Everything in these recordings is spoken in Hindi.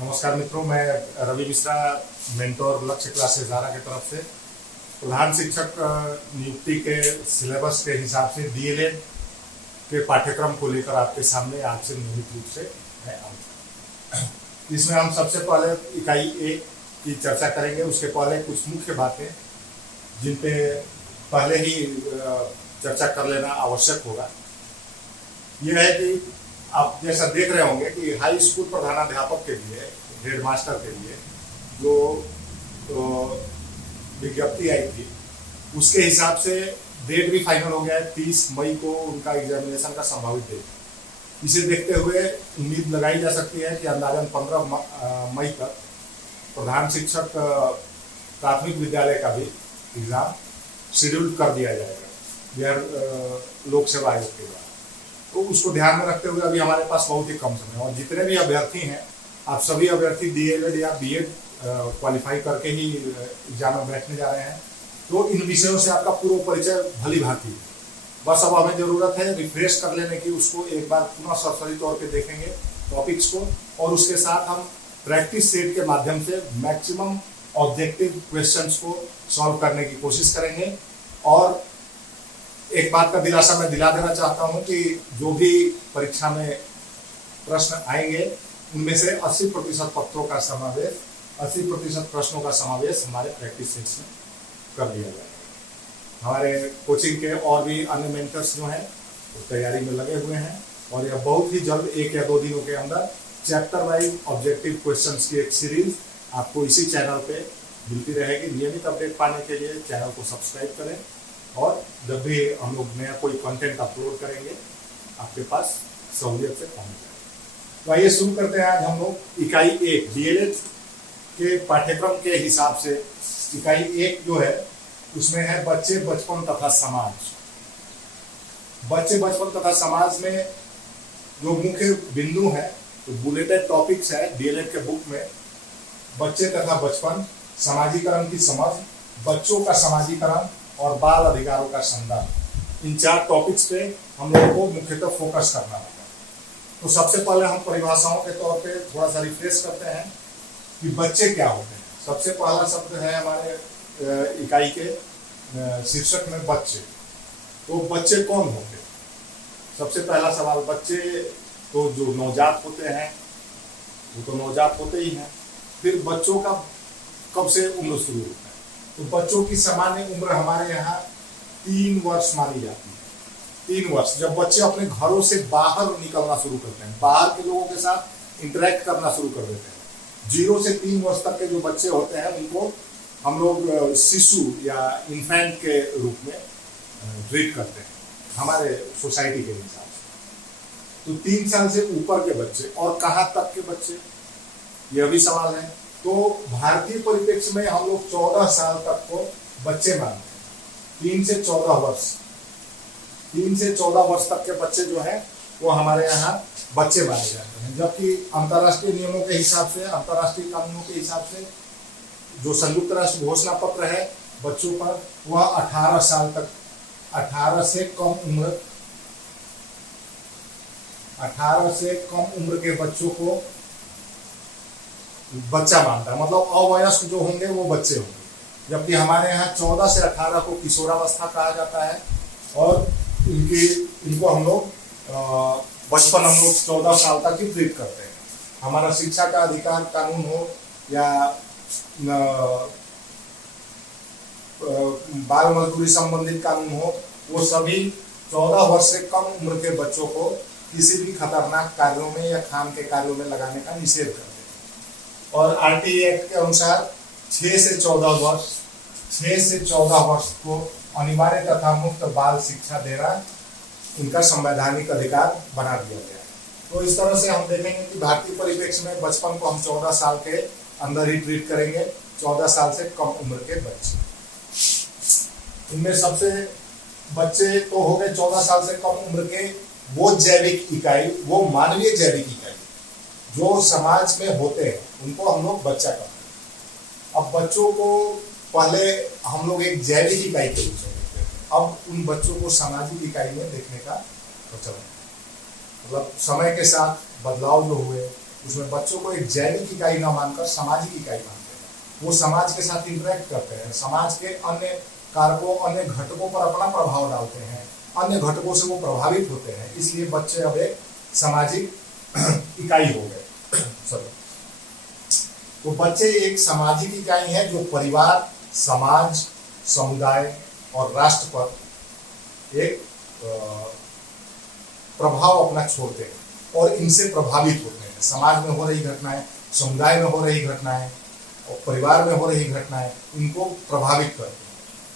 नमस्कार मित्रों, मैं रवि मिश्रा, मेंटोर लक्ष्य क्लासेस धारा की तरफ से प्रधान शिक्षक नियुक्ति के सिलेबस के हिसाब से डीएलएड के पाठ्यक्रम को लेकर आपके सामने आज से नियमित रूप से मैं आऊँगा। इसमें हम सबसे पहले इकाई 1 की चर्चा करेंगे। उसके पहले कुछ मुख्य बातें जिन पे पहले ही चर्चा कर लेना आवश्यक होगा। यह है कि आप जैसा देख रहे होंगे कि हाई स्कूल प्रधानाध्यापक के लिए, हेड मास्टर के लिए जो विज्ञप्ति आई थी उसके हिसाब से डेट भी फाइनल हो गया है। 30 मई को उनका एग्जामिनेशन का संभावित डेट। इसे देखते हुए उम्मीद लगाई जा सकती है कि अंदाजन 15 मई तक प्रधान शिक्षक प्राथमिक विद्यालय का भी एग्जाम शेड्यूल कर दिया जाएगा बिहार लोक सेवा आयोग के द्वारा। तो उसको ध्यान में रखते हुए अभी हमारे पास बहुत ही कम समय है और जितने भी अभ्यर्थी हैं, आप सभी अभ्यर्थी डीएलएड या बीएड क्वालिफाई करके ही एग्जाम में बैठने जा रहे हैं। तो इन विषयों से आपका पूर्व परिचय भली भांति है। बस अब हमें जरूरत है रिफ्रेश कर लेने की। उसको एक बार पुनः सरसरी तौर पे देखेंगे टॉपिक्स को, और उसके साथ हम प्रैक्टिस सेट के माध्यम से मैक्सिमम ऑब्जेक्टिव क्वेश्चंस को सॉल्व करने की कोशिश करेंगे। और एक बात का दिलासा मैं दिला देना चाहता हूं कि जो भी परीक्षा में प्रश्न आएंगे उनमें से 80% पत्रों का समावेश, 80% प्रश्नों का समावेश हमारे प्रैक्टिस सेट्स में कर दिया जाएगा। हमारे कोचिंग के और भी अन्य मेंटर्स जो हैं वो तैयारी में लगे हुए हैं और यह बहुत ही जल्द 1 या 2 दिनों के अंदर चैप्टर वाइज ऑब्जेक्टिव क्वेश्चंस की एक सीरीज आपको इसी चैनल पे मिलती रहेगी। नियमित अपडेट पाने के लिए चैनल को सब्सक्राइब करें और जब भी हम लोग नया कोई कंटेंट अपलोड करेंगे आपके पास सहूलियत से पहुंच जाएगा। तो आइए शुरू करते हैं। आज हम लोग इकाई 1 डीएलएड के पाठ्यक्रम के हिसाब से इकाई 1 जो है उसमें है बच्चे, बचपन तथा समाज। बच्चे, बचपन तथा समाज में जो मुख्य बिंदु है, तो बुलेटेड टॉपिक्स है डीएलएड के बुक में। बच्चे तथा बचपन, समाजीकरण की समझ, बच्चों का समाजीकरण और बाल अधिकारों का संदर्भ, इन 4 टॉपिक्स पे हम लोगों को मुख्यतः फोकस करना होगा। तो सबसे पहले हम परिभाषाओं के तौर पे थोड़ा सा रिफ्रेश करते हैं कि बच्चे क्या होते हैं। सबसे पहला शब्द है हमारे इकाई के शीर्षक में बच्चे। तो बच्चे कौन होते हैं? सबसे पहला सवाल, बच्चे तो जो नवजात होते हैं वो तो नवजात होते ही हैं। फिर बच्चों का कब से उम्र शुरू होता है? तो बच्चों की सामान्य उम्र हमारे यहाँ 3 वर्ष मानी जाती है। 3 वर्ष, जब बच्चे अपने घरों से बाहर निकलना शुरू करते हैं, बाहर के लोगों के साथ इंटरेक्ट करना शुरू कर देते हैं। 0 से 3 वर्ष तक के जो बच्चे होते हैं उनको हम लोग शिशु या इन्फेंट के रूप में ट्रीट करते हैं हमारे सोसाइटी के हिसाब से। तो 3 साल से ऊपर के बच्चे और कहाँ तक के बच्चे, यह भी सवाल है। तो भारतीय परिप्रेक्ष्य में हम लोग 14 साल तक को बच्चे मानते हैं। 3 से 14 वर्ष, 3 से 14 वर्ष तक के बच्चे जो हैं वो हमारे यहाँ बच्चे माने जाते हैं। जबकि अंतर्राष्ट्रीय नियमों के हिसाब से, अंतर्राष्ट्रीय कानूनों के हिसाब से जो संयुक्त राष्ट्र घोषणा पत्र है बच्चों पर, वह 18 साल तक, 18 से कम उम्र, 18 से कम उम्र के बच्चों को बच्चा मानता है। मतलब अवयस्क जो होंगे वो बच्चे होंगे। जबकि हमारे यहाँ 14 से 18 को किशोरावस्था कहा जाता है और इनको हम लोग बचपन, हम लोग 14 साल तक ही ट्रीट करते हैं। हमारा शिक्षा का अधिकार कानून हो या बाल मजदूरी संबंधित कानून हो, वो सभी 14 वर्ष से कम उम्र के बच्चों को किसी भी खतरनाक कार्यों में या काम के कार्यों में लगाने का निषेध करते हैं। और आरटीई एक्ट के अनुसार 6 से 14 वर्ष, 6 से 14 वर्ष को अनिवार्य तथा मुफ्त बाल शिक्षा देना इनका संवैधानिक अधिकार बना दिया गया है। तो इस तरह से हम देखेंगे कि भारतीय परिप्रेक्ष्य में बचपन को हम 14 साल के अंदर ही ट्रीट करेंगे। 14 साल से कम उम्र के बच्चे, इनमें सबसे बच्चे तो हो गए 14 साल से कम उम्र के वो जैविक इकाई, वो मानवीय जैविक इकाई जो समाज में होते हैं, उनको हम लोग बच्चा कहते हैं। अब बच्चों को पहले हम लोग एक जैविक इकाई के रूप में देखते हैं, अब उन बच्चों को सामाजिक इकाई में देखने का प्रचलन है। मतलब समय के साथ बदलाव जो हुए, उसमें बच्चों को एक जैविक इकाई न मानकर सामाजिक इकाई मानते हैं। वो समाज के साथ इंटरेक्ट करते हैं, समाज के अन्य कारकों, अन्य घटकों पर अपना प्रभाव डालते हैं, अन्य घटकों से वो प्रभावित होते हैं। इसलिए बच्चे अब एक सामाजिक इकाई हो गए। चलो, तो बच्चे एक सामाजिक इकाई है जो परिवार, समाज, समुदाय और राष्ट्र पर एक प्रभाव अपना छोड़ते हैं और इनसे प्रभावित होते हैं। समाज में हो रही घटनाएं, समुदाय में हो रही घटनाएं और परिवार में हो रही घटनाएं इनको प्रभावित करते हैं।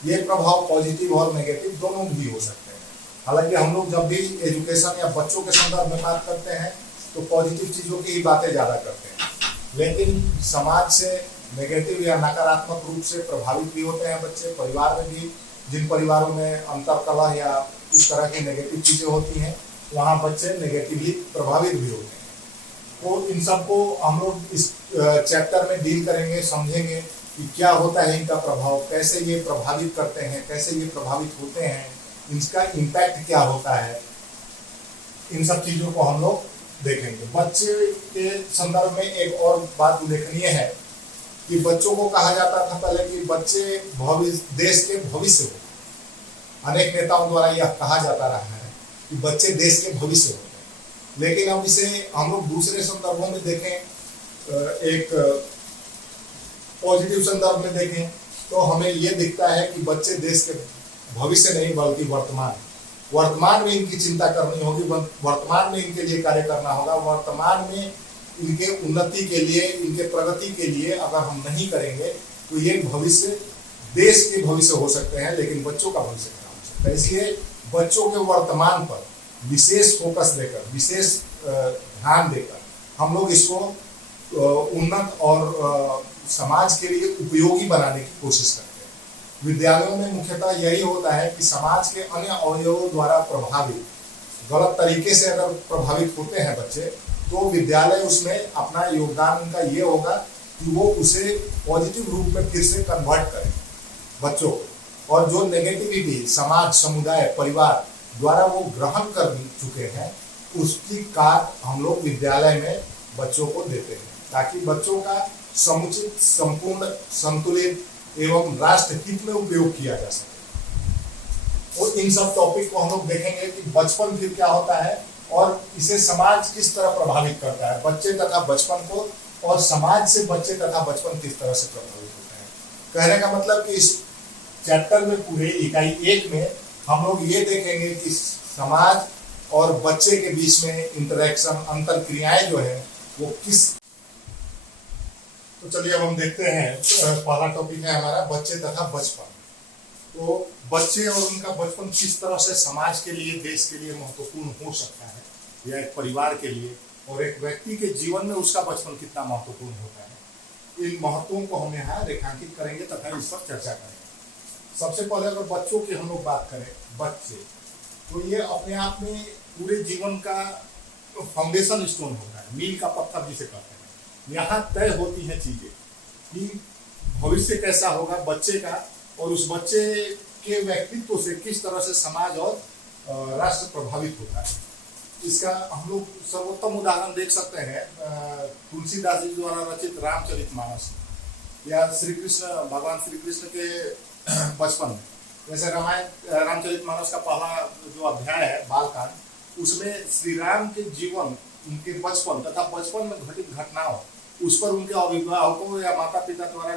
ये प्रभाव पॉजिटिव और नेगेटिव दोनों भी हो सकते हैं। हालांकि हम लोग जब भी एजुकेशन या बच्चों के संदर्भ में बात करते हैं तो पॉजिटिव चीजों की ही बातें ज्यादा करते हैं, लेकिन समाज से नेगेटिव या नकारात्मक रूप से प्रभावित भी होते हैं बच्चे। परिवार में भी, जिन परिवारों में अंतरकलह या इस तरह की नेगेटिव चीजें होती हैं, वहाँ बच्चे नेगेटिवली प्रभावित भी होते हैं। तो इन सबको हम लोग इस चैप्टर में डील करेंगे, समझेंगे कि क्या होता है इनका प्रभाव, कैसे ये प्रभावित करते हैं, कैसे ये प्रभावित होते हैं, इनका इम्पैक्ट क्या होता है। इन सब चीजों को हम लोग देखेंगे। बच्चे के संदर्भ में एक और बात उल्लेखनीय है कि बच्चों को कहा जाता था पहले कि बच्चे देश के भविष्य हो। अनेक नेताओं द्वारा यह कहा जाता रहा है कि बच्चे देश के भविष्य होते हैं, लेकिन अब इसे हम लोग दूसरे संदर्भों में देखें, एक पॉजिटिव संदर्भ में देखें तो हमें यह दिखता है कि बच्चे देश के भविष्य नहीं बल्कि वर्तमान में इनकी चिंता करनी होगी, वर्तमान में इनके लिए कार्य करना होगा। वर्तमान में इनके उन्नति के लिए, इनके प्रगति के लिए अगर हम नहीं करेंगे तो ये भविष्य देश के भविष्य हो सकते हैं, लेकिन बच्चों का भविष्य नहीं हो सकता। इसलिए बच्चों के वर्तमान पर विशेष फोकस देकर, विशेष ध्यान देकर हम लोग इसको उन्नत और समाज के लिए उपयोगी बनाने की कोशिश करते हैं। विद्यालयों में मुख्यतः यही होता है कि समाज के अन्य अवयवों द्वारा प्रभावित, गलत तरीके से अगर प्रभावित होते हैं बच्चे, तो विद्यालय उसमें अपना योगदान उनका ये होगा कि वो उसे पॉजिटिव रूप में फिर से कन्वर्ट करें बच्चों को, और जो नेगेटिविटी समाज, समुदाय, परिवार द्वारा वो ग्रहण कर चुके हैं उसकी काट हम लोग विद्यालय में बच्चों को देते हैं, ताकि बच्चों का समुचित, संपूर्ण, संतुलित एवं राष्ट्र हित में उपयोग किया जा सके। और इन सब टॉपिक को हम लोग देखेंगे कि बचपन फिर क्या होता है और इसे समाज किस तरह प्रभावित करता है, बच्चे तथा बचपन को, और समाज से बच्चे तथा बचपन किस तरह से प्रभावित होते हैं। कहने का मतलब कि इस चैप्टर में, पूरे इकाई 1 में हम लोग ये देखेंगे कि समाज और बच्चे के बीच में इंटरेक्शन, अंतर क्रियाएं जो है वो किस। तो चलिए अब हम देखते हैं, पहला टॉपिक है हमारा बच्चे तथा बचपन। तो बच्चे और उनका बचपन किस तरह से समाज के लिए, देश के लिए महत्वपूर्ण हो सकता है, या एक परिवार के लिए और एक व्यक्ति के जीवन में उसका बचपन कितना महत्वपूर्ण होता है। इन महत्वों को हम यहाँ रेखांकित करेंगे तथा इस पर चर्चा करेंगे। सबसे पहले अगर बच्चों की हम लोग बात करें, बच्चे तो ये अपने आप में पूरे जीवन का फाउंडेशन स्टोन होता है, मील का पत्थर जिसे कहते हैं। यहाँ तय होती हैं चीजें कि भविष्य कैसा होगा बच्चे का, और उस बच्चे के व्यक्तित्व से किस तरह से समाज और राष्ट्र प्रभावित होता है। इसका हम लोग सर्वोत्तम उदाहरण देख सकते हैं तुलसीदास जी द्वारा रचित रामचरितमानस, या श्री कृष्ण, भगवान श्री कृष्ण के बचपन में। जैसे रामायण रामचरितमानस का पहला जो अध्याय है बालकांड, उसमें श्री राम के जीवन, उनके बचपन तथा बचपन में घटित घटनाओं, उस पर उनके अभिभावकों या माता पिता द्वारा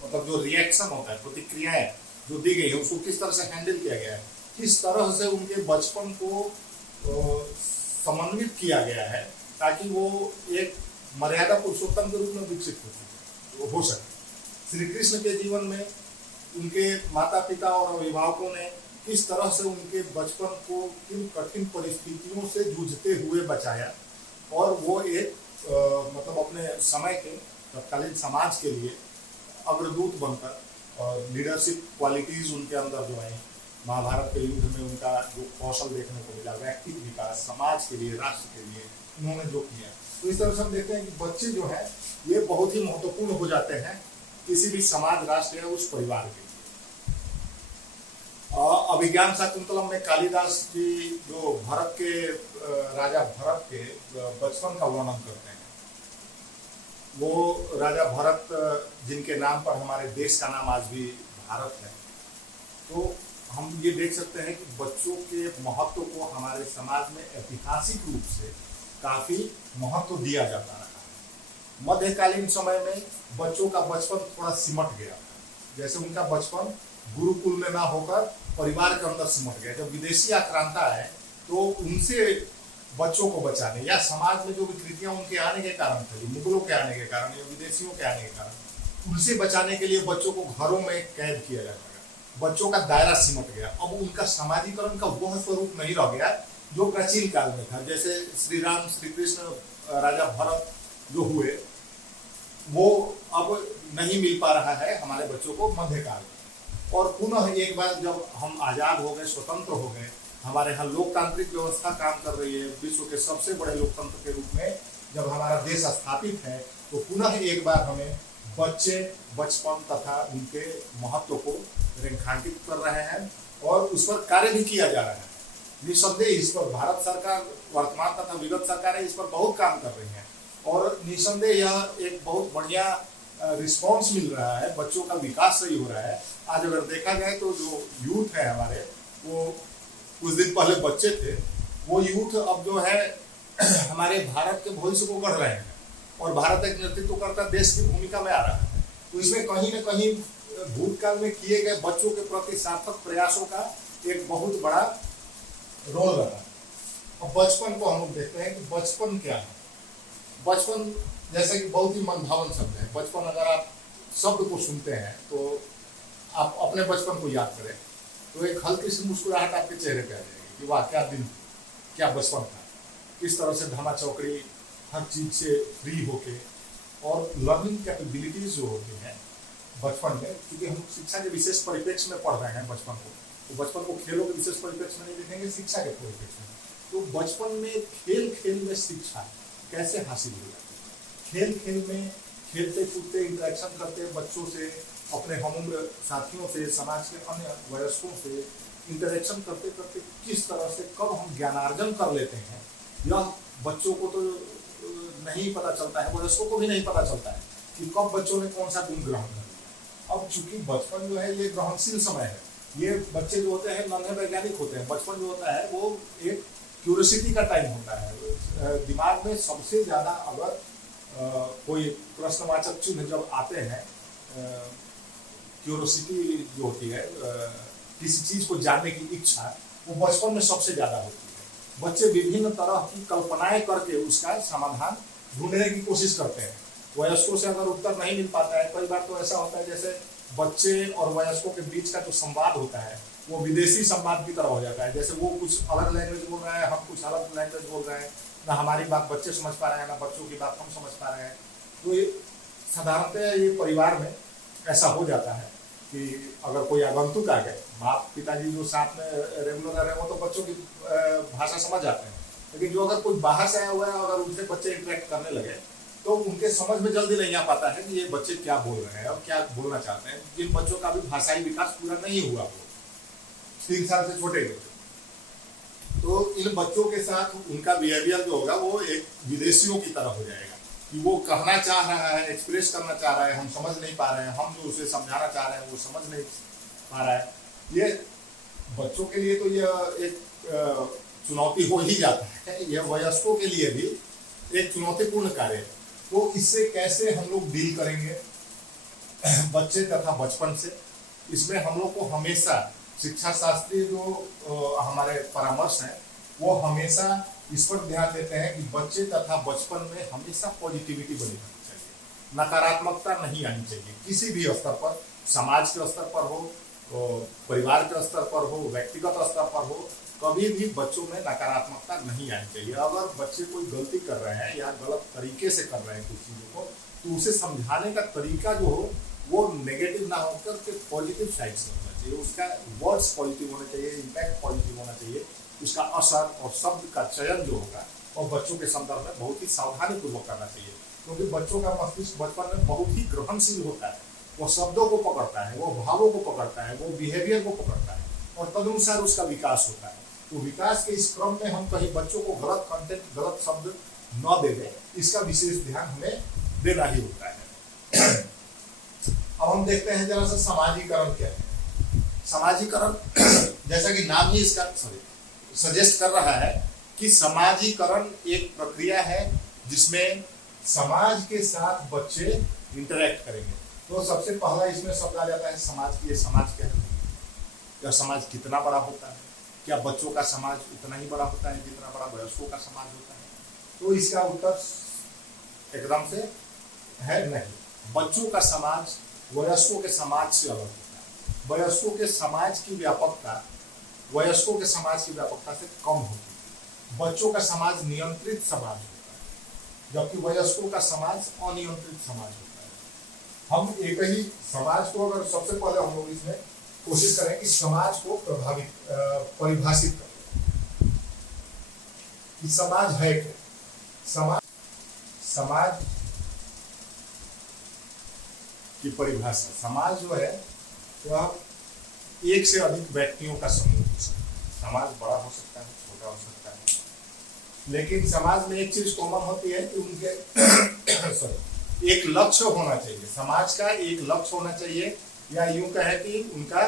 मतलब जो रिएक्शन होता है, प्रतिक्रियाएं जो दी गई है, उसको किस तरह से हैंडल किया गया है, किस तरह से उनके बचपन को समन्वित किया गया है ताकि वो एक मर्यादा पुरुषोत्तम के रूप में विकसित हो सके। श्री कृष्ण के जीवन में उनके माता पिता और अभिभावकों ने किस तरह से उनके बचपन को किन कठिन परिस्थितियों से जूझते हुए बचाया, और वो एक मतलब अपने समय के तत्कालीन समाज के लिए अग्रदूत बनकर, और लीडरशिप क्वालिटीज उनके अंदर जो है, महाभारत के युद्ध में उनका जो कौशल देखने को मिला, व्यक्तिगत विकास, समाज के लिए, राष्ट्र के लिए उन्होंने जो किया, तो इस तरह से हम देखते हैं कि बच्चे जो है ये बहुत ही महत्वपूर्ण हो जाते हैं किसी भी समाज, राष्ट्र या उस परिवार के लिए। अभिज्ञान शाकुंतलम में कालिदास जी जो भरत के राजा भरत के बचपन का वर्णन करते हैं। वो राजा भरत जिनके नाम पर हमारे देश का नाम आज भी भारत है। तो हम ये देख सकते हैं कि बच्चों के महत्व को हमारे समाज में ऐतिहासिक रूप से काफी महत्व दिया जाता रहा है। मध्यकालीन समय में बच्चों का बचपन थोड़ा सिमट गया, जैसे उनका बचपन गुरुकुल में ना होकर परिवार के अंदर सिमट गया। जब विदेशी आक्रांता है तो उनसे बच्चों को बचाने या समाज में जो विकृतियां उनके आने के कारण थे, मुगलों के आने के कारण या विदेशियों के आने के कारण, उनसे बचाने के लिए बच्चों को घरों में कैद किया जाता है। बच्चों का दायरा सिमट गया। अब उनका समाजीकरण का वह स्वरूप नहीं रह गया जो प्राचीन काल में था। जैसे श्री राम श्री कृष्ण राजा भरत जो हुए वो अब नहीं मिल पा रहा है हमारे बच्चों को मध्यकाल में। और पुनः एक बार जब हम आजाद हो गए, स्वतंत्र हो गए, हमारे यहाँ लोकतांत्रिक व्यवस्था काम कर रही है, विश्व के सबसे बड़े लोकतंत्र के रूप में जब हमारा देश स्थापित है, तो पुनः एक बार हमें बच्चे बचपन तथा उनके महत्व को रेखांकित कर रहे हैं और उस पर कार्य भी किया जा रहा है। निसंदेह इस पर भारत सरकार, वर्तमान तथा विगत सरकारें इस पर बहुत काम कर रही हैं और निसंदेह यह एक बहुत बढ़िया रिस्पॉन्स मिल रहा है। बच्चों का विकास सही हो रहा है। आज अगर देखा जाए तो जो यूथ है हमारे, वो कुछ दिन पहले बच्चे थे, वो यूथ अब जो है हमारे भारत के भविष्य को गढ़ रहे हैं और भारत एक नेतृत्व करता देश की भूमिका में आ रहा है। तो इसमें कहीं न कहीं भूतकाल में किए गए बच्चों के प्रति सार्थक प्रयासों का एक बहुत बड़ा रोल रहा। अब बचपन को हम लोग देखते हैं कि बचपन क्या है। बचपन जैसे कि बहुत ही मनभावन शब्द है। बचपन अगर आप शब्द को सुनते हैं तो आप अपने बचपन को याद करें तो एक हल्की सी मुस्कुराहट आपके चेहरे पे आ जाएगी कि वाह क्या दिन, क्या बचपन था। किस तरह से धमा चौकड़ी, हर चीज से फ्री होके, और लर्निंग कैपेबिलिटीज जो होती हैं बचपन में, क्योंकि हम शिक्षा के विशेष परिप्रेक्ष्य में पढ़ रहे हैं बचपन को, तो बचपन को खेलों के विशेष परिप्रेक्ष्य में नहीं देखेंगे, शिक्षा के परिप्रेक्ष्य में। तो बचपन में खेल खेल में शिक्षा कैसे हासिल हो जाती है। खेल खेल में खेलते कूदते इंटरेक्शन करते बच्चों से, अपने हमउम्र साथियों से, समाज के अन्य वयस्कों से इंटरेक्शन करते करते किस तरह से कब हम ज्ञानार्जन कर लेते हैं, यह बच्चों को तो नहीं पता चलता है, वयस्कों को भी नहीं पता चलता है कि कब बच्चों ने कौन सा गुण ग्रहण कर लिया। अब चूंकि बचपन जो है ये ग्रहणशील समय है, ये बच्चे जो होते हैं नन्हे वैज्ञानिक होते हैं। बचपन जो होता है वो एक क्यूरियोसिटी का टाइम होता है। दिमाग में सबसे ज्यादा अगर कोई प्रश्नवाचक चिन्ह जब आते हैं, क्यूरियोसिटी जो होती है, किसी चीज को जानने की इच्छा, वो बचपन में सबसे ज्यादा होती है। बच्चे विभिन्न तरह की कल्पनाएं करके उसका समाधान ढूंढने की कोशिश करते हैं। वयस्कों से अगर उत्तर नहीं मिल पाता है, कई बार तो ऐसा होता है जैसे बच्चे और वयस्कों के बीच का जो संवाद होता है वो विदेशी संवाद की तरह हो जाता है। जैसे वो कुछ अलग लैंग्वेज बोल रहे हैं, हम कुछ अलग लैंग्वेज बोल रहे हैं, ना हमारी बात बच्चे समझ पा रहे हैं, ना बच्चों की बात हम समझ पा रहे हैं। तो ये साधारणतः ये परिवार में ऐसा हो जाता है कि अगर कोई आगंतुक आ गए, बाप पिताजी जो साथ में रेगुलर रह रहे हैं वो तो बच्चों की भाषा समझ जाते हैं, लेकिन जो अगर कोई बाहर से आया हुआ है, अगर उनसे बच्चे इंटरेक्ट करने लगे तो उनके समझ में जल्दी नहीं आ पाता है कि ये बच्चे क्या बोल रहे हैं और क्या बोलना चाहते हैं। जिन बच्चों का भी भाषाई विकास पूरा नहीं हुआ, वो 3 साल से छोटे होते, तो इन बच्चों के साथ उनका बिहेवियर जो होगा वो एक विदेशियों की तरह हो जाएगा कि वो कहना चाह रहा है, एक्सप्रेस करना चाह रहा है, हम समझ नहीं पा रहे हैं, हम जो उसे समझाना चाह रहे हैं वो समझ नहीं पा रहा है। ये बच्चों के लिए तो यह एक चुनौती हो ही जाता है, यह वयस्कों के लिए भी एक चुनौतीपूर्ण कार्य है। तो इससे कैसे हम लोग डील करेंगे बच्चे तथा बचपन से, इसमें हम लोग को हमेशा शिक्षा शास्त्री जो हमारे परामर्श हैं वो हमेशा इस पर ध्यान देते हैं कि बच्चे तथा बचपन में हमेशा पॉजिटिविटी बनी रहनी चाहिए, नकारात्मकता नहीं आनी चाहिए। किसी भी स्तर पर, समाज के स्तर पर हो, परिवार के स्तर पर हो, व्यक्तिगत स्तर पर हो, कभी भी बच्चों में नकारात्मकता नहीं आनी चाहिए। अगर बच्चे कोई गलती कर रहे हैं या गलत तरीके से कर रहे हैं कुछ चीज़ों को, तो उसे समझाने का तरीका जो हो वो नेगेटिव ना होकर के पॉजिटिव साइड से होना चाहिए। उसका वर्ड्स पॉजिटिव होना चाहिए, इम्पैक्ट पॉजिटिव होना चाहिए, उसका असर और शब्द का चयन जो होगा और बच्चों के संदर्भ में बहुत ही सावधानी पूर्वक करना चाहिए, क्योंकि बच्चों का मस्तिष्क बचपन में बहुत ही ग्रहणशील होता है। वो शब्दों को पकड़ता है, वो भावों को पकड़ता है, वो बिहेवियर को पकड़ता है और तदनुसार उसका विकास होता है। तो विकास के इस क्रम में हम कहीं बच्चों को गलत कंटेंट, गलत शब्द न दे दें, इसका विशेष ध्यान हमें देना ही होता है। अब हम देखते हैं जरा सा समाजीकरण क्या है। समाजीकरण जैसा कि नाम ही इसका सजेस्ट कर रहा है कि समाजीकरण एक प्रक्रिया है जिसमें समाज के साथ बच्चे इंटरेक्ट करेंगे। तो सबसे पहला इसमें शब्द आ जाता है समाज की। ये समाज क्या है? यह समाज कितना बड़ा होता है? क्या बच्चों का समाज उतना ही बड़ा होता है जितना बड़ा वयस्कों का समाज होता है? तो इसका उत्तर एकदम से है नहीं। बच्चों का समाज वयस्कों के समाज से अलग होता है। वयस्कों के समाज की व्यापकता वयस्कों के समाज की व्यापकता से कम होती है। बच्चों का समाज नियंत्रित समाज होता है, जबकि वयस्कों का समाज अनियंत्रित समाज होता है। हम एक ही समाज को, अगर सबसे पहले हम लोग इसमें कोशिश करें कि समाज को परिभाषित करें कि समाज है क्या। समाज की परिभाषा, समाज जो है वह एक से अधिक व्यक्तियों का समूह हो सकता है। समाज बड़ा हो सकता है, छोटा हो सकता है, लेकिन समाज में एक चीज कॉमन होती है कि उनके एक लक्ष्य होना चाहिए। समाज का एक लक्ष्य होना चाहिए, या यूं कहें कि उनका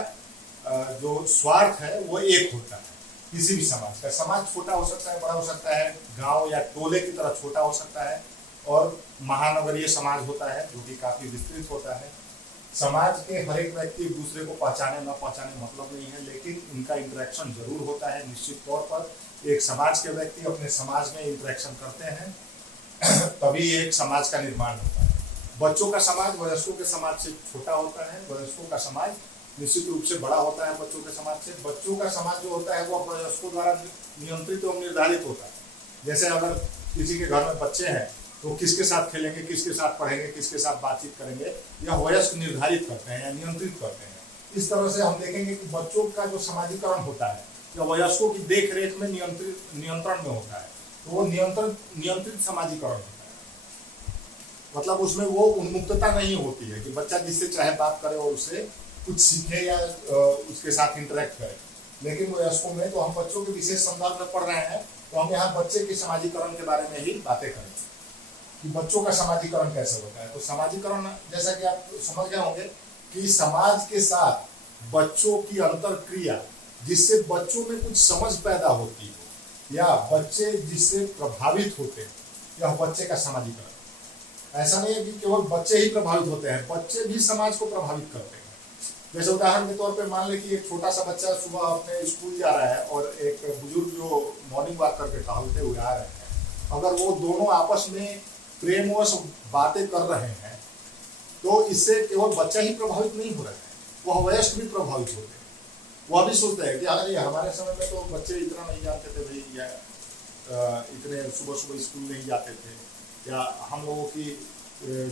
जो स्वार्थ है वो एक होता है। किसी भी समाज का, समाज छोटा हो सकता है, बड़ा हो सकता है, गांव या टोले की तरह छोटा हो सकता है, और महानगरीय समाज होता है जो कि काफी विस्तृत होता है। समाज के हर एक व्यक्ति एक दूसरे को पहचाने न पहचाने मतलब नहीं है, लेकिन उनका इंटरेक्शन जरूर होता है। निश्चित तौर पर एक समाज के व्यक्ति अपने समाज में इंटरेक्शन करते हैं तभी एक समाज का निर्माण होता है। बच्चों का समाज वयस्कों के समाज से छोटा होता है, वयस्कों का समाज निश्चित रूप से बड़ा होता है बच्चों के समाज से। बच्चों का समाज जो होता है वो वयस्कों द्वारा नियंत्रित एवं निर्धारित होता है। जैसे अगर किसी के घर में बच्चे हैं तो किसके साथ खेलेंगे, किसके साथ पढ़ेंगे, किसके साथ बातचीत करेंगे, यह वयस्क निर्धारित करते हैं या नियंत्रित करते हैं। इस तरह से हम देखेंगे कि बच्चों का जो समाजीकरण होता है या वयस्कों की देख रेख में नियंत्रण में होता है, तो वो नियंत्रित समाजीकरण होता है। मतलब उसमें वो उन्मुक्तता नहीं होती है कि बच्चा जिससे चाहे बात करे और उससे कुछ सीखे या उसके साथ इंटरेक्ट करे। लेकिन वयस्कों में तो हम बच्चों के विशेष संदर्भ में पढ़ रहे हैं, तो हम यहाँ बच्चे के समाजीकरण के बारे में ही बातें करेंगे कि बच्चों का समाजीकरण कैसे होता है। तो समाजीकरण जैसा कि आप समझ गए होंगे कि समाज के साथ बच्चों की अंतरक्रिया, जिससे बच्चों में कुछ समझ पैदा होती है या बच्चे जिससे प्रभावित होते हैं, यह बच्चे का समाजीकरण। ऐसा नहीं है कि केवल बच्चे ही प्रभावित होते हैं, बच्चे भी समाज को प्रभावित करते हैं। जैसे उदाहरण के तौर पे मान ले कि एक छोटा सा बच्चा सुबह अपने स्कूल जा रहा है और एक बुजुर्ग जो मॉर्निंग वॉक करके टहलते हुए आ रहे हैं, अगर वो दोनों आपस में प्रेमवश बातें कर रहे हैं तो इससे केवल बच्चा ही प्रभावित नहीं हो रहा है, वह वयस्क भी प्रभावित होते हैं। वह भी सोचते हैं कि अरे हमारे समय में तो बच्चे इतना नहीं जानते थे भाई, या इतने सुबह सुबह स्कूल नहीं जाते थे, या हम लोगों की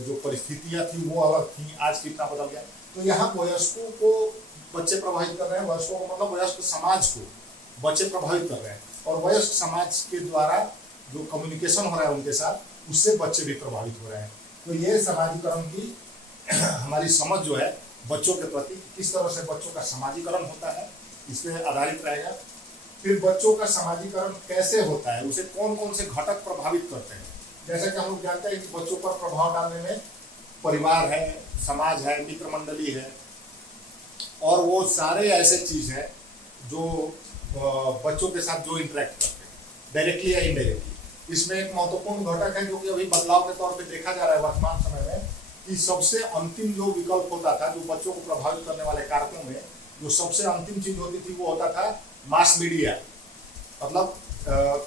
जो परिस्थितियां थी वो अलग थी, आज कितना बदल गया। तो यहाँ वयस्कों को बच्चे प्रभावित कर रहे हैं, वयस्कों को मतलब वयस्क समाज को बच्चे प्रभावित कर रहे हैं, और वयस्क समाज के द्वारा जो कम्युनिकेशन हो रहा है उनके साथ, उससे बच्चे भी प्रभावित हो रहे हैं। तो ये समाजीकरण की हमारी समझ जो है बच्चों के प्रति, किस तरह से बच्चों का समाजीकरण होता है, इस पर आधारित रहेगा। फिर बच्चों का समाजीकरण कैसे होता है, उसे कौन कौन से घटक प्रभावित करते हैं। जैसा कि हम लोग जानते हैं कि बच्चों पर प्रभाव डालने में परिवार है, समाज है, मित्र मंडली है, और वो सारे ऐसे चीज है जो बच्चों के साथ जो इंटरेक्ट करते हैं डायरेक्टली या इनडायरेक्टली। इसमें एक महत्वपूर्ण घटक है जो कि अभी बदलाव के तौर पे देखा जा रहा है वर्तमान समय में, कि सबसे अंतिम जो विकल्प होता था, जो बच्चों को प्रभावित करने वाले कारकों में जो सबसे अंतिम चीज होती थी, वो होता था मास मीडिया, मतलब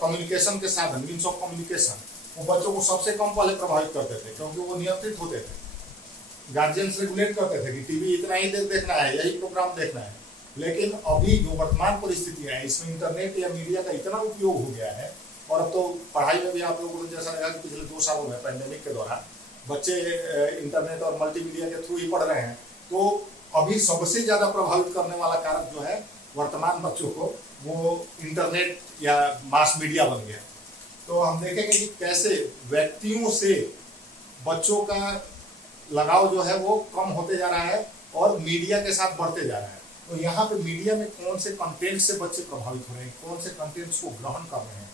कम्युनिकेशन के साधन, मीन्स ऑफ कम्युनिकेशन। वो बच्चों को सबसे कम पहले प्रभावित करते थे क्योंकि वो नियंत्रित होते थे। गार्जियंस रेगुलेट करते थे कि टीवी इतना ही देखना है, यही प्रोग्राम देखना है। लेकिन अभी जो वर्तमान परिस्थितियां हैं, इसमें इंटरनेट या मीडिया का इतना उपयोग हो गया है, और अब तो पढ़ाई में भी आप लोगों ने जैसा लगा कि पिछले 2 सालों में पैंडेमिक के दौरान बच्चे इंटरनेट और मल्टीमीडिया के थ्रू ही पढ़ रहे हैं। तो अभी सबसे ज्यादा प्रभावित करने वाला कारक जो है वर्तमान बच्चों को, वो इंटरनेट या मास मीडिया बन गया। तो हम देखेंगे कि कैसे व्यक्तियों से बच्चों का लगाव जो है वो कम होते जा रहा है और मीडिया के साथ बढ़ते जा रहा है। तो यहाँ पे मीडिया में कौन से कंटेंट से बच्चे प्रभावित हो रहे हैं, कौन से कंटेंट्स को ग्रहण कर रहे हैं,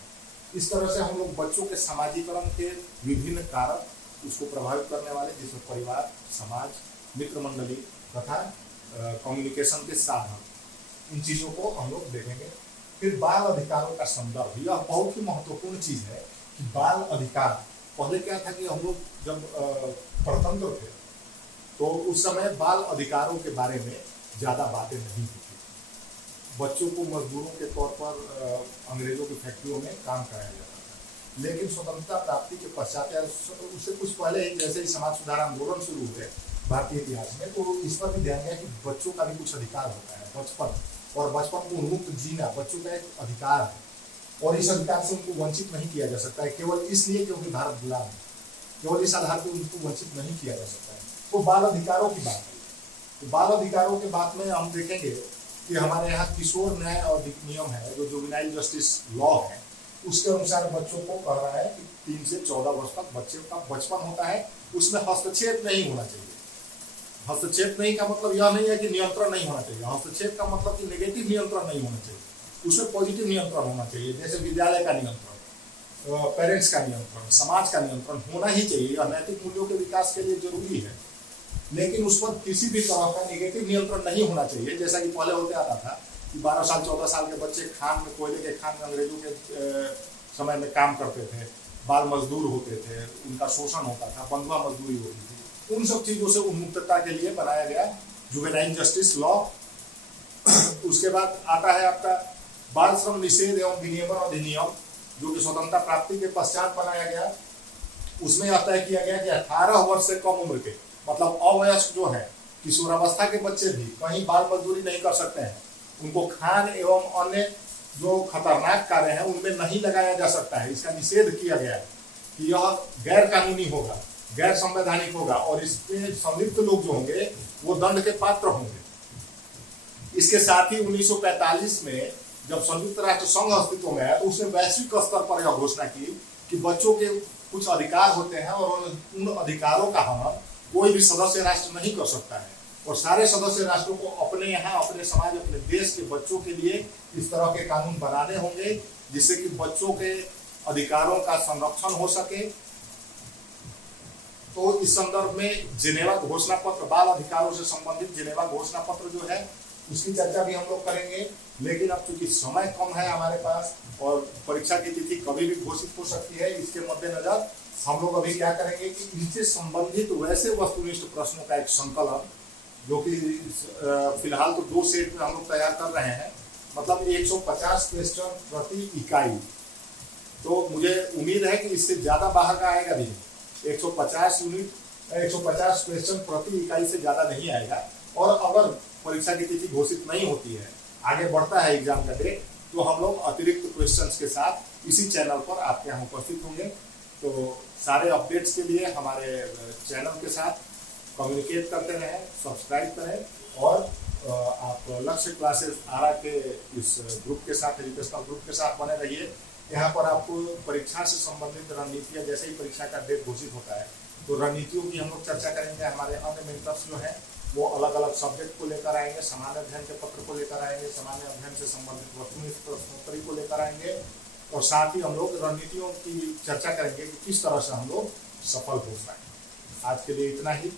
इस तरह से हम लोग बच्चों के सामाजिकरण के विभिन्न कारक उसको प्रभावित करने वाले, जिसमें परिवार, समाज, मित्र मंडली तथा कम्युनिकेशन के साधन, इन चीजों को हम लोग देखेंगे। फिर बाल अधिकारों का संदर्भ, यह बहुत ही महत्वपूर्ण चीज है कि बाल अधिकार, पहले क्या था कि हम लोग जब परतंत्र थे तो उस समय बाल अधिकारों के बारे में ज्यादा बातें नहीं होती थी। बच्चों को मजदूरों के तौर पर अंग्रेजों की फैक्ट्रियों में काम कराया जाता था, लेकिन स्वतंत्रता प्राप्ति के पश्चात या उससे कुछ पहले ही जैसे ही समाज सुधार आंदोलन शुरू हुए भारतीय इतिहास में, तो इस पर भी ध्यान दिया कि बच्चों का भी कुछ अधिकार होता है, बचपन, और बचपन को उन्मुक्त जीना बच्चों का एक अधिकार है, और इस अधिकार से उनको वंचित नहीं किया जा सकता है केवल इसलिए क्योंकि भारत गुलाम है, केवल इस आधार पर उनको वंचित नहीं किया जा सकता है। तो बाल अधिकारों की बात है, तो बाल अधिकारों के बात में हम देखेंगे कि हमारे यहाँ किशोर न्याय और नियम है, जो जुवेनाइल जस्टिस लॉ है, उसके अनुसार बच्चों को कह रहा है कि 3 से 14 वर्ष तक बच्चे का बचपन होता है, उसमें हस्तक्षेप नहीं होना चाहिए। हस्तक्षेप नहीं का मतलब यह नहीं है कि नियंत्रण नहीं होना चाहिए, हस्तक्षेप का मतलब कि नेगेटिव नियंत्रण नहीं होना चाहिए, उसमें पॉजिटिव नियंत्रण होना चाहिए, जैसे विद्यालय का नियंत्रण, पेरेंट्स का नियंत्रण, समाज का नियंत्रण होना ही चाहिए, यह नैतिक मूल्यों के विकास के लिए जरूरी है। लेकिन उस पर किसी भी तरह का नेगेटिव नियंत्रण नहीं होना चाहिए, जैसा कि पहले होते आता था कि 12 साल 14 साल के बच्चे खान में, कोयले के खान में अंग्रेजों के समय में काम करते थे, बाल मजदूर होते थे, उनका शोषण होता था, बंधुआ मजदूरी होती थी। उन सब चीजों से उन्मुक्तता के लिए बनाया गया जुवेनाइल जस्टिस लॉ। उसके बाद आता है आपका बाल श्रम निषेध एवं विनियमन अधिनियम, जो कि स्वतंत्रता प्राप्ति के पश्चात बनाया गया। उसमें यह तय किया गया कि 18 वर्ष से कम उम्र के, मतलब अवयस्क जो है, किशोरावस्था के बच्चे भी कहीं बाल मजदूरी नहीं कर सकते हैं, उनको खान एवं अन्य जो खतरनाक कार्य हैं उनमें नहीं लगाया जा सकता है। इसका निषेध किया गया है कि यह गैर कानूनी होगा, गैर संवैधानिक होगा, और इसमें संलिप्त लोग जो होंगे वो दंड के पात्र होंगे। इसके साथ ही 1945 में जब संयुक्त राष्ट्र संघ अस्तित्व में आया, तो उसने वैश्विक स्तर पर यह घोषणा की कि बच्चों के कुछ अधिकार होते हैं और उन अधिकारों का हनन कोई भी सदस्य राष्ट्र नहीं कर सकता है, और सारे सदस्य राष्ट्रों को अपने यहाँ, अपने समाज, अपने देश के बच्चों के लिए इस तरह के कानून बनाने होंगे जिससे कि बच्चों के अधिकारों का संरक्षण हो सके। तो इस संदर्भ में जिनेवा घोषणा पत्र, बाल अधिकारों से संबंधित जिनेवा घोषणा पत्र जो है, उसकी चर्चा भी हम लोग करेंगे। लेकिन अब चूंकि समय कम है हमारे पास और परीक्षा की तिथि कभी भी घोषित हो सकती है, इसके मद्देनजर हम लोग अभी क्या करेंगे कि इनसे संबंधित वैसे वस्तुनिष्ठ प्रश्नों का एक संकलन, जो कि फिलहाल तो 2 सेट में हम लोग तैयार कर रहे हैं, मतलब 150 क्वेश्चन प्रति इकाई। तो मुझे उम्मीद है कि इससे ज्यादा बाहर का आएगा भी, 150 क्वेश्चन प्रति इकाई से ज्यादा नहीं आएगा। और अगर परीक्षा की तिथि घोषित नहीं होती है, आगे बढ़ता है एग्जाम का डेट, तो हम लोग अतिरिक्त क्वेश्चंस के साथ इसी चैनल पर आपके यहाँ उपस्थित होंगे। तो सारे अपडेट्स के लिए हमारे चैनल के साथ कम्युनिकेट करते रहें, सब्सक्राइब करें, और आप लक्ष्य क्लासेस आरा के इस ग्रुप के साथ, एजुकेशनल ग्रुप के साथ बने रहिए। यहाँ पर आपको परीक्षा से संबंधित रणनीतियाँ, जैसे ही परीक्षा का डेट घोषित होता है तो रणनीतियों की हम लोग चर्चा करेंगे। हमारे अन्य मेंटर्स जो हैं वो अलग अलग सब्जेक्ट को लेकर आएंगे, सामान्य अध्ययन के पत्र को लेकर आएंगे, सामान्य अध्ययन से संबंधित वस्तुनिष्ठ प्रश्नोत्तरी को लेकर आएंगे, और साथ ही हम लोग रणनीतियों की चर्चा करेंगे कि किस तरह से हम लोग सफल हो पाए। आज के लिए इतना ही।